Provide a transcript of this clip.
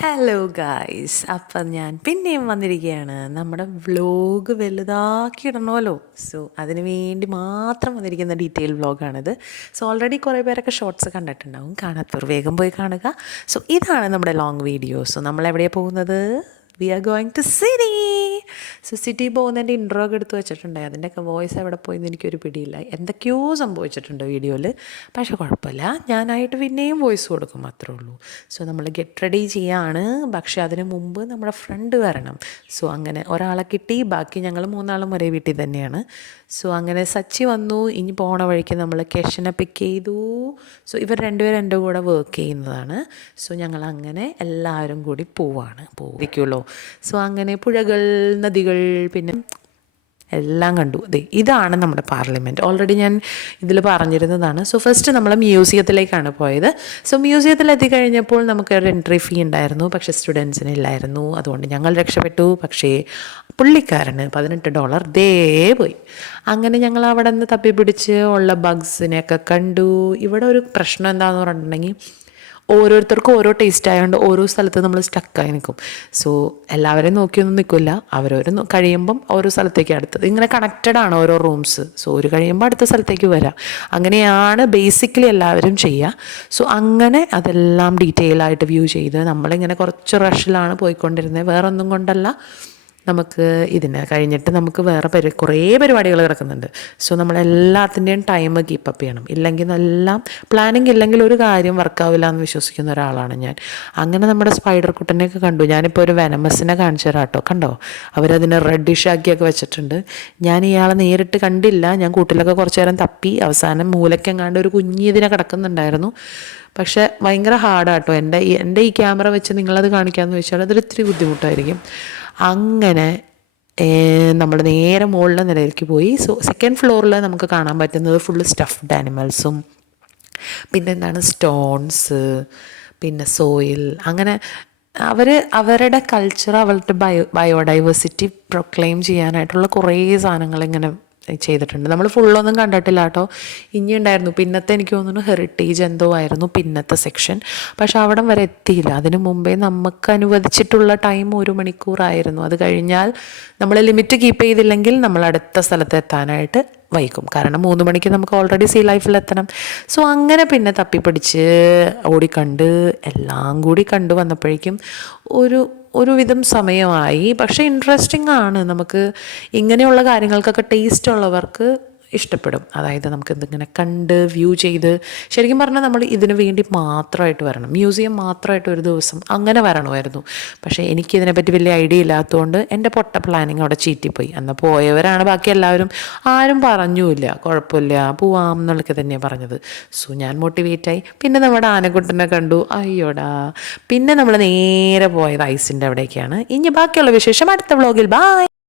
Hello guys, അപ്പം ഞാൻ പിന്നെയും വന്നിരിക്കുകയാണ്. നമ്മുടെ വ്ലോഗ് വലുതാക്കി ഇടണമല്ലോ. സോ അതിന് വേണ്ടി മാത്രം വന്നിരിക്കുന്ന ഡീറ്റെയിൽ വ്ലോഗാണിത്. സോ ഓൾറെഡി കുറേ പേരൊക്കെ ഷോർട്സ് കണ്ടിട്ടുണ്ടാവും. കാണാത്തവർ വേഗം പോയി കാണുക. സോ ഇതാണ് നമ്മുടെ ലോങ് വീഡിയോ. സോ നമ്മൾ എവിടെയാണ് പോകുന്നത്? We are going to city. So city പോകുന്നതിൻ്റെ ഇൻട്രോ ഒക്കെ എടുത്ത് വെച്ചിട്ടുണ്ട്. അതിൻ്റെയൊക്കെ വോയിസ് എവിടെ പോയെന്ന് എനിക്കൊരു പിടിയില്ല. എന്തൊക്കെയോ സംഭവിച്ചിട്ടുണ്ട് വീഡിയോയിൽ. പക്ഷേ കുഴപ്പമില്ല, ഞാനായിട്ട് പിന്നെയും വോയിസ് കൊടുക്കും, അത്രേ ഉള്ളൂ. സോ നമ്മൾ ഗെറ്റ് റെഡി ചെയ്യാണ്. പക്ഷേ അതിന് മുമ്പ് നമ്മുടെ ഫ്രണ്ട് വരണം. സോ അങ്ങനെ ഒരാളെ കിട്ടി. ബാക്കി ഞങ്ങൾ മൂന്നാളും ഒരേ വീട്ടിൽ തന്നെയാണ്. സോ അങ്ങനെ സച്ചി വന്നു. ഇനി പോണ വഴിക്ക് നമ്മൾ കെഷനെ പിക്ക് ചെയ്തു. സോ ഇവർ രണ്ടുപേരും എൻ്റെ കൂടെ വർക്ക് ചെയ്യുന്നതാണ്. സോ ഞങ്ങൾ അങ്ങനെ എല്ലാവരും കൂടി പോയിരിക്കുമല്ലോ. സോ അങ്ങനെ പുഴകൾ, നദികൾ, പിന്നെ എല്ലാം കണ്ടു. അതെ, ഇതാണ് നമ്മുടെ പാർലമെൻറ്റ്. ഓൾറെഡി ഞാൻ ഇതിൽ പറഞ്ഞിരുന്നതാണ്. സോ ഫസ്റ്റ് നമ്മൾ മ്യൂസിയത്തിലേക്കാണ് പോയത്. സോ മ്യൂസിയത്തിൽ എത്തിക്കഴിഞ്ഞപ്പോൾ നമുക്ക് ഒരു എൻട്രി ഫീ ഉണ്ടായിരുന്നു, പക്ഷേ സ്റ്റുഡൻസിന് ഇല്ലായിരുന്നു. അതുകൊണ്ട് ഞങ്ങൾ രക്ഷപ്പെട്ടു. പക്ഷേ പുള്ളിക്കാരന് $18 ദേ പോയി. അങ്ങനെ ഞങ്ങൾ അവിടെ നിന്ന് തപ്പിപ്പിടിച്ച് ഉള്ള ബഗ്സിനെയൊക്കെ കണ്ടു. ഇവിടെ ഒരു പ്രശ്നം എന്താണെന്ന് പറഞ്ഞിട്ടുണ്ടെങ്കിൽ ഓരോരുത്തർക്കും ഓരോ ടേസ്റ്റ് ആയതുകൊണ്ട് ഓരോ സ്ഥലത്ത് നമ്മൾ സ്റ്റക്കായി നിൽക്കും. സോ എല്ലാവരെയും നോക്കിയൊന്നും നിൽക്കില്ല. അവരവർ കഴിയുമ്പം ഓരോ സ്ഥലത്തേക്ക് അടുത്തത് ഇങ്ങനെ കണക്റ്റഡ് ആണ് ഓരോ റൂംസ്. സോ ഒരു കഴിയുമ്പോൾ അടുത്ത സ്ഥലത്തേക്ക് വരാം. അങ്ങനെയാണ് ബേസിക്കലി എല്ലാവരും ചെയ്യുക. സോ അങ്ങനെ അതെല്ലാം ഡീറ്റെയിൽ ആയിട്ട് വ്യൂ ചെയ്ത് നമ്മളിങ്ങനെ കുറച്ച് റഷിലാണ് പോയിക്കൊണ്ടിരുന്നത്. വേറെ ഒന്നും കൊണ്ടല്ല, നമുക്ക് ഇതിനെ കഴിഞ്ഞിട്ട് നമുക്ക് വേറെ കുറേ പരിപാടികൾ കിടക്കുന്നുണ്ട്. സോ നമ്മളെല്ലാത്തിൻ്റെയും ടൈം കീപ്പപ്പ് ചെയ്യണം. ഇല്ലെങ്കിൽ എല്ലാം പ്ലാനിങ് ഇല്ലെങ്കിൽ ഒരു കാര്യം വർക്കാവില്ല എന്ന് വിശ്വസിക്കുന്ന ഒരാളാണ് ഞാൻ. അങ്ങനെ നമ്മുടെ സ്പൈഡർ കുട്ടനെയൊക്കെ കണ്ടു. ഞാനിപ്പോൾ ഒരു വെനമസിനെ കാണിച്ചു തരാം കേട്ടോ. കണ്ടോ, അവരതിനെ റെഡിഷ് ആക്കിയൊക്കെ വെച്ചിട്ടുണ്ട്. ഞാൻ ഇയാളെ നേരിട്ട് കണ്ടില്ല. ഞാൻ കൂട്ടിലൊക്കെ കുറച്ച് നേരം തപ്പി. അവസാനം മൂലക്കെങ്ങാണ്ട് ഒരു കുഞ്ഞിതിനെ കിടക്കുന്നുണ്ടായിരുന്നു. പക്ഷേ ഭയങ്കര ഹാർഡാട്ടോ. എൻ്റെ ഈ ക്യാമറ വെച്ച് നിങ്ങളത് കാണിക്കാമെന്ന് വെച്ചാൽ അതൊരു ഇത്തിരി ബുദ്ധിമുട്ടായിരിക്കും. അങ്ങനെ നമ്മൾ നേരെ മുകളിലെ നിലയിലേക്ക് പോയി. സോ സെക്കൻഡ് ഫ്ലോറിൽ നമുക്ക് കാണാൻ പറ്റുന്നത് ഫുള്ള് സ്റ്റഫ്ഡ് ആനിമൽസും പിന്നെ എന്താണ് സ്റ്റോൺസ്, പിന്നെ സോയിൽ, അങ്ങനെ അവരുടെ കൾച്ചർ, അവരുടെ ബയോഡൈവേഴ്സിറ്റി പ്രൊക്ലെയിം ചെയ്യാനായിട്ടുള്ള കുറേ സാധനങ്ങൾ ഇങ്ങനെ ചെയ്തിട്ടുണ്ട്. നമ്മൾ ഫുള്ളൊന്നും കണ്ടിട്ടില്ല കേട്ടോ. ഇനി ഉണ്ടായിരുന്നു പിന്നത്തെ, എനിക്ക് തോന്നുന്നു ഹെറിറ്റേജ് എന്തോ ആയിരുന്നു പിന്നത്തെ സെക്ഷൻ. പക്ഷെ അവിടം വരെ എത്തിയില്ല. അതിന് മുമ്പേ നമുക്ക് അനുവദിച്ചിട്ടുള്ള ടൈം 1 മണിക്കൂറായിരുന്നു. അത് കഴിഞ്ഞാൽ നമ്മൾ ലിമിറ്റ് കീപ്പ് ചെയ്തില്ലെങ്കിൽ നമ്മൾ അടുത്ത സ്ഥലത്ത് എത്താനായിട്ട് വൈകും. കാരണം 3 മണിക്ക് നമുക്ക് ഓൾറെഡി സീ ലൈഫിലെത്തണം. സോ അങ്ങനെ പിന്നെ തപ്പിപ്പിടിച്ച് ഓടിക്കണ്ട് എല്ലാം കൂടി കണ്ടു വന്നപ്പോഴേക്കും ഒരുവിധം സമയമായി. പക്ഷേ ഇൻട്രസ്റ്റിംഗ് ആണ്. നമുക്ക് ഇങ്ങനെയുള്ള കാര്യങ്ങൾക്കൊക്കെ ടേസ്റ്റ് ഉള്ളവർക്ക് ഇഷ്ടപ്പെടും. അതായത് നമുക്ക് എന്തിങ്ങനെ കണ്ട് വ്യൂ ചെയ്ത്, ശരിക്കും പറഞ്ഞാൽ നമ്മൾ ഇതിനു വേണ്ടി മാത്രമായിട്ട് വരണം. മ്യൂസിയം മാത്രമായിട്ട് ഒരു ദിവസം അങ്ങനെ വരണമായിരുന്നു. പക്ഷേ എനിക്കിതിനെപ്പറ്റി വലിയ ഐഡിയ ഇല്ലാത്തതുകൊണ്ട് എൻ്റെ പൊട്ട പ്ലാനിങ് അവിടെ ചീറ്റിപ്പോയി. എന്നാൽ പോയവരാണ് ബാക്കി എല്ലാവരും. ആരും പറഞ്ഞുമില്ല കുഴപ്പമില്ല പോവാം എന്നുള്ളതൊക്കെ തന്നെയാണ് പറഞ്ഞത്. സോ ഞാൻ മോട്ടിവേറ്റായി. പിന്നെ നമ്മുടെ ആനക്കുട്ടനെ കണ്ടു. അയ്യോടാ. പിന്നെ നമ്മൾ നേരെ പോയത് ഐസിൻ്റെ അവിടേക്കാണ്. ഇനി ബാക്കിയുള്ള വിശേഷം അടുത്ത വ്ളോഗിൽ. ബൈ.